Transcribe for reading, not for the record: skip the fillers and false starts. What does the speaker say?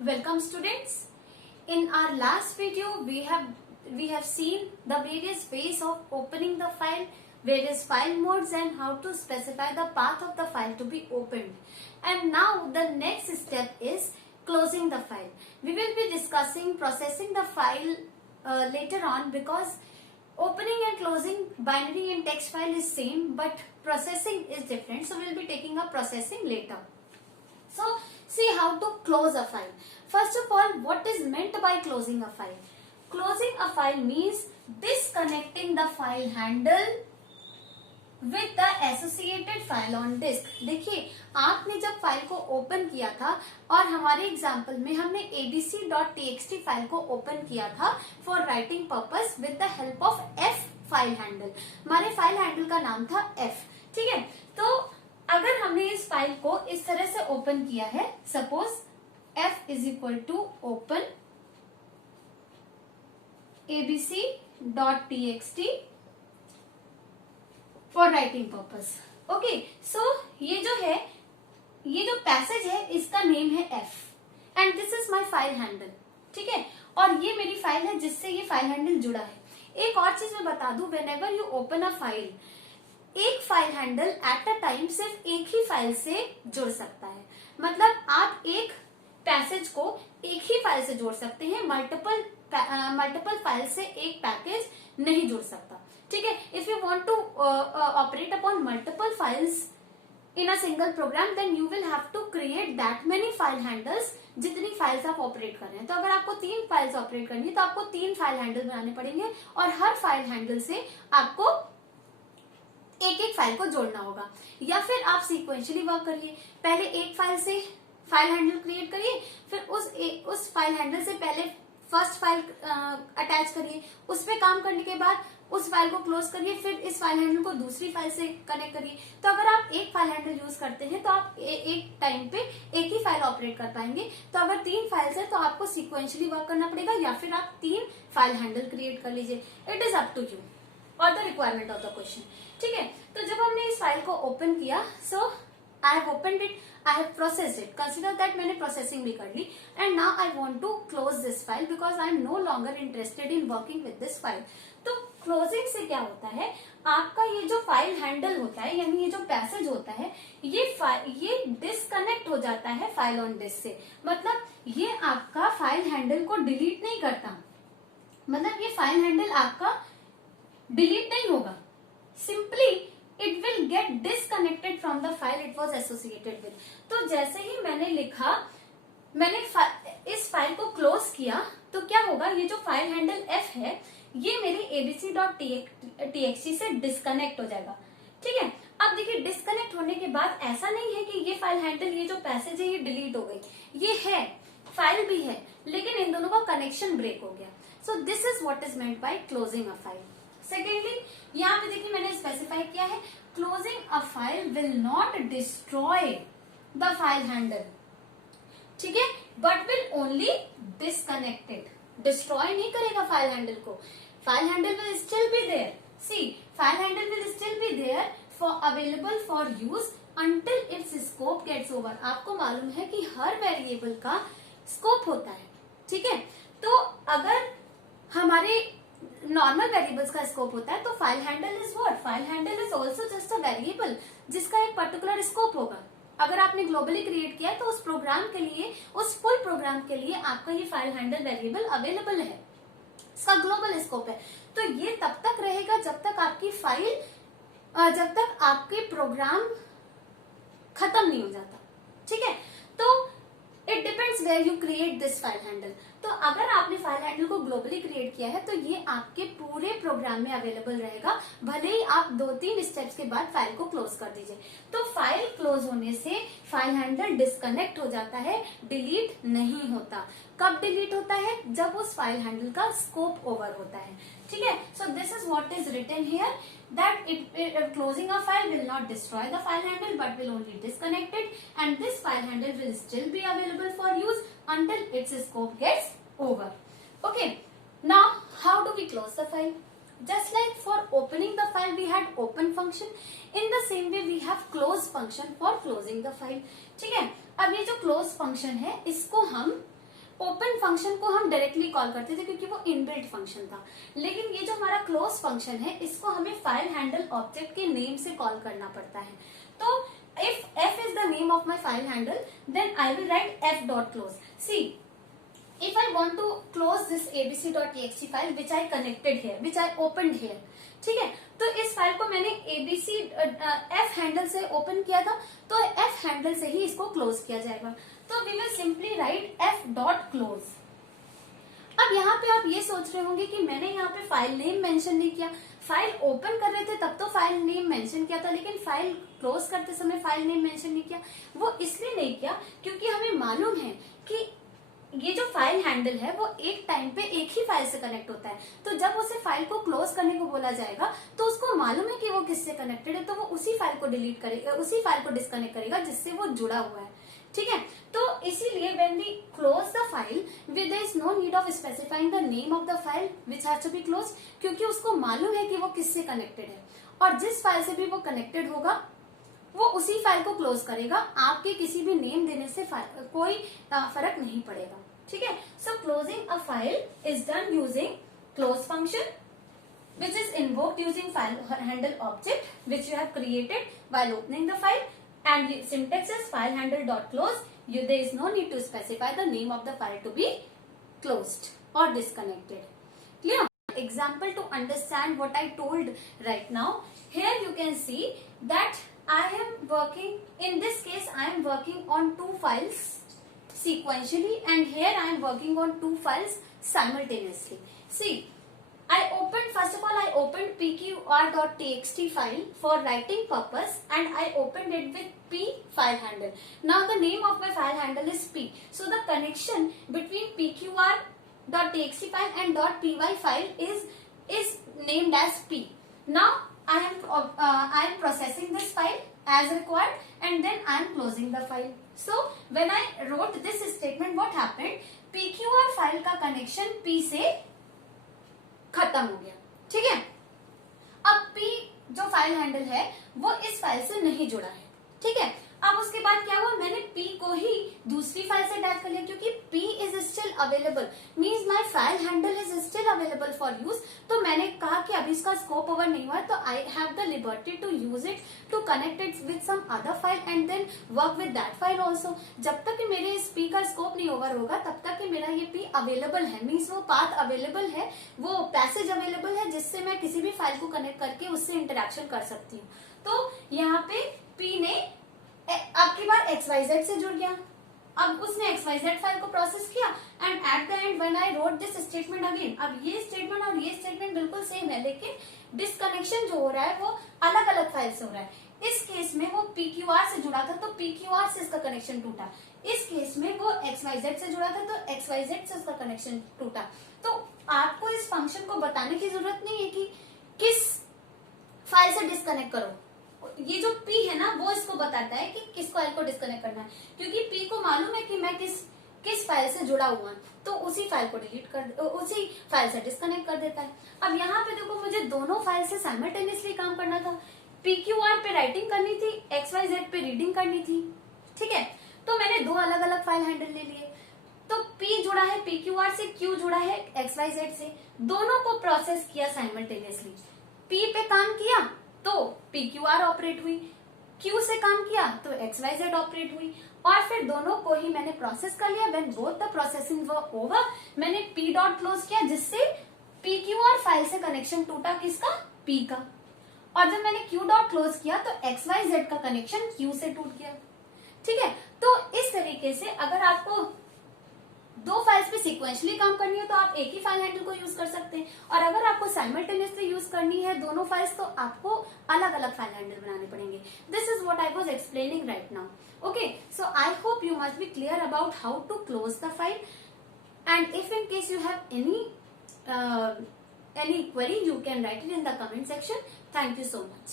Welcome students. In our last video we have seen the various ways of opening the file, various file modes and how to specify the path of the file to be opened. And now the next step is closing the file. We will be discussing processing the file later on, because opening and closing binary and text file is same but processing is different. So we'll be taking up processing later. So see how to close a file. First of all, what is meant by closing a file? Closing a file means disconnecting the file handle with the associated file on disk. देखिए, आपने जब file को open किया था और हमारे example में हमने abc.txt फाइल को ओपन किया था for writing purpose with the help of f file handle. हमारे फाइल हैंडल का नाम था f. ठीक है, तो अगर हमने इस फाइल को इस तरह से ओपन किया है, suppose f is equal to open abc.txt for writing purpose. Okay, so ये जो पैसेज है इसका नेम है f and this is my file handle. ठीक है, और ये मेरी फाइल है जिससे ये फाइल हैंडल जुड़ा है. एक और चीज मैं बता दूं, whenever you open a file, एक file handle at a time सिर्फ एक ही फाइल से जुड़ सकता है. मतलब आप एक पैसेज को एक ही फाइल से जोड़ सकते हैं, मल्टीपल फाइल से एक पैकेज नहीं जुड़ सकता. ठीक है, if you want to operate upon multiple files in a single program then you will have to create that many file handles जितनी फाइल्स आप ऑपरेट कर रहे हैं. तो अगर आपको 3 फाइल्स ऑपरेट करनी है तो आपको 3 फाइल हैंडल बनाने पड़ेंगे और हर फाइल हैंडल से आपको एक एक फाइल को जोड़ना होगा. या फिर आप सीक्वेंशियली वर्क करिए, पहले एक फाइल से फाइल हैंडल क्रिएट करिए, फिर उस फाइल हैंडल से पहले फर्स्ट फाइल अटैच करिए, उस पर काम करने के बाद उस फाइल को क्लोज करिए, फिर इस फाइल हैंडल को दूसरी फाइल से कनेक्ट करिए. तो अगर आप एक फाइल हैंडल यूज करते हैं तो आप एक टाइम पे एक ही फाइल ऑपरेट कर पाएंगे. तो अगर 3 फाइल्स है तो आपको सीक्वेंशियली वर्क करना पड़ेगा, या फिर आप 3 फाइल हैंडल क्रिएट कर लीजिए. It is up to you और the requirement of the question. ठीक है, तो जब हमने इस फाइल को ओपन किया, so I have opened it, I have processed it, consider that मैंने प्रोसेसिंग भी कर ली. And now I want to close this file because I am no longer interested in working with this file. तो closing से क्या होता है, आपका ये जो फाइल हैंडल होता है, यानी ये जो पैसेज होता है, ये डिस्कनेक्ट हो जाता है फाइल ऑन डिस्क से. मतलब ये आपका फाइल हैंडल को डिलीट नहीं करता, मतलब ये फाइल हैंडल आपका डिलीट नहीं होगा, simply it will get disconnected from the file it was associated with. तो जैसे ही मैंने लिखा, मैंने इस फाइल को क्लोज किया, तो क्या होगा, ये जो फाइल हैंडल f है ये मेरे abc.txt से डिस्कनेक्ट हो जाएगा. ठीक है, अब देखिए डिस्कनेक्ट होने के बाद ऐसा नहीं है कि ये फाइल हैंडल, ये जो पैसेज है ये डिलीट हो गई, ये है, फाइल भी है, लेकिन इन दोनों का कनेक्शन ब्रेक हो गया. So this is what is meant by closing a file. Secondly, यहाँ पे देखिए मैंने स्पेसिफाई किया है, closing a file will not destroy the file handle. ठीक है, but will only disconnected. Destroy नहीं करेगा फाइल हैंडल को, file handle will still be there. See, file handle will still be there for available for use until its scope gets over. आपको मालूम है कि हर variable का स्कोप होता है. ठीक है, तो अगर हमारे नॉर्मल वेरिएबल्स का स्कोप होता है तो file handle is what, file handle is also just a variable जिसका एक पर्टिकुलर स्कोप होगा. अगर आपने ग्लोबली क्रिएट किया है तो उस प्रोग्राम के लिए, उस फुल प्रोग्राम के लिए आपका ये फाइल हैंडल वेरिएबल अवेलेबल है, इसका ग्लोबल स्कोप है. तो ये तब तक रहेगा जब तक आपकी फाइल, जब तक आपके प्रोग्राम खत्म नहीं हो जाता. ठीक है, तो it depends where you create this file handle. तो अगर आपने फाइल हैंडल को ग्लोबली क्रिएट किया है तो ये आपके पूरे प्रोग्राम में अवेलेबल रहेगा, भले ही आप 2-3 स्टेप्स के बाद फाइल को क्लोज कर दीजिए. तो फाइल क्लोज होने से फाइल हैंडल डिस्कनेक्ट हो जाता है, डिलीट नहीं होता. कब डिलीट होता है, जब उस फाइल हैंडल का स्कोप ओवर होता है. ठीक है, so this is what is written here, that closing a file will not destroy the file handle but will only disconnect it, and this file handle will still be available for use until its scope gets over. Okay, now how do we close the file? Just like for opening the file we had open function, in the same way we have close function for closing the file. ठीक है, अब ये जो close function है इसको हम open function को हम डायरेक्टली कॉल करते थे क्योंकि वो इनबिल्ट फंक्शन था, लेकिन ये जो हमारा क्लोज फंक्शन है इसको हमें फाइल हैंडल ऑब्जेक्ट के नेम से कॉल करना पड़ता है। तो if f is the name of my file handle, then I will write f dot close. See, if I want to close this abc.txt file which I connected here, which I opened here, ठीक है, तो इस file को मैंने abc f handle से open किया था, तो f हैंडल से ही इसको क्लोज किया जाएगा। तो we will simply write f dot close. अब यहाँ पे आप ये सोच रहे होंगे कि मैंने यहाँ पे फाइल नेम मेंशन नहीं किया, फाइल ओपन कर रहे थे तब तो फाइल नेम मेंशन किया था, लेकिन फाइल क्लोज करते समय फाइल नेम मेंशन नहीं किया। वो इसलिए नहीं किया क्योंकि हमें मालूम है कि ये जो फाइल हैंडल है वो एक टाइम पे एक ही फाइल से कनेक्ट होता है, तो जब उसे फाइल को क्लोज करने को बोला जाएगा तो उसको मालूम है कि वो किससे कनेक्टेड है, तो वो उसी फाइल को डिलीट करेगा, उसी फाइल को डिस्कनेक्ट करेगा जिससे वो जुड़ा हुआ है। ठीक है, तो इसीलिए when we close the file, there is no need of specifying the name of the file which has to be closed, क्योंकि उसको मालूम है कि वो किससे कनेक्टेड है और जिस फाइल से भी वो कनेक्टेड होगा वो उसी फाइल को क्लोज करेगा। आपके किसी भी नेम देने से कोई फर्क नहीं पड़ेगा। ठीक है, सो closing a file is done using close function which is invoked using file handle object which you have created while opening the file, and the syntax is file handle dot close. There is no need to specify the name of the file to be closed or disconnected. Clear? Example to understand what I told right now. Here you can see that I am working, in this case I am working on two files sequentially, and here I am working on two files simultaneously. See, first of all I opened pqr.txt file for writing purpose, and I opened it with p file handle. Now the name of my file handle is p, so the connection between pqr.txt file and .py file is named as p. Now I am processing this file as required, and then I am closing the file. So when I wrote this statement, what happened, pqr file का connection p से खत्म हो गया। ठीक है, अब p जो file handle है वो इस फाइल से नहीं जुड़ा है। ठीक है, अब उसके बाद क्या हुआ, मैंने p को ही दूसरी फाइल से अटैच कर लिया क्योंकि p is still available, means my file handle is still available for use. तो मैंने कहा कि अभी इसका स्कोप ओवर नहीं हुआ, तो I have the liberty to use it to connect it with some other file and then work with that file also. जब तक कि मेरे इस p का स्कोप नहीं ओवर होगा तब तक कि मेरा ये p अवेलेबल है, मीन्स वो पाथ अवेलेबल है, वो पैसेज अवेलेबल है जिससे मैं किसी भी फाइल को कनेक्ट करके उससे इंटरेक्शन कर सकती हूँ। तो यहाँ पे p ने आपकी बार XYZ से जुड़ गया, अब उसने XYZ फाइल को प्रोसेस किया, and at the end when I wrote this statement again, अब ये स्टेटमेंट और ये स्टेटमेंट बिल्कुल सेम है, लेकिन डिस्कनेक्शन जो हो रहा है वो अलग अलग फाइल से हो रहा है। इस केस में वो PQR से जुड़ा था तो PQR से इसका कनेक्शन टूटा, इस केस में वो XYZ से जुड़ा था तो XYZ से उसका कनेक्शन टूटा। तो आपको इस फंक्शन को बताने की जरूरत नहीं है कि किस फाइल से डिस्कनेक्ट करो, ये जो p है ना वो इसको बताता है कि किस फाइल को डिस्कनेक्ट करना है, क्योंकि p को मालूम है कि मैं किस फाइल से जुड़ा हुआ तो उसी फाइल को डिलीट कर, उसी फाइल से डिस्कनेक्ट कर देता है। अब यहाँ पे देखो, मुझे दोनों फाइल से साइमल्टेनियसली काम करना था, PQR पे राइटिंग करनी थी, XYZ पे रीडिंग करनी थी। ठीक है, तो मैंने दो अलग अलग फाइल हैंडल ले लिए, तो p जुड़ा है PQR से, q जुड़ा है XYZ से, दोनों को प्रोसेस किया साइमल्टेनियसली। p पे काम किया तो PQR ऑपरेट हुई, Q से काम किया तो XYZ ऑपरेट हुई, और फिर दोनों को ही मैंने प्रोसेस कर लिया। When both the processing were over, मैंने P डॉट क्लोज किया जिससे PQR फाइल से कनेक्शन टूटा, किसका, P का, और जब मैंने Q डॉट क्लोज किया तो XYZ का कनेक्शन Q से टूट गया। ठीक है, तो इस तरीके से अगर आपको दो फाइल्स पे सिक्वेंशली काम करनी है तो आप एक ही फाइल हैंडल को यूज कर सकते हैं, और अगर आपको साइमल्टेनियसली यूज करनी है दोनों फाइल्स तो आपको अलग अलग फाइल हैंडल बनाने पड़ेंगे। This is what I was explaining right now. Okay, so I hope you must be clear about how to close the file, and if in case you have any query you can write it in the comment section. Thank you so much.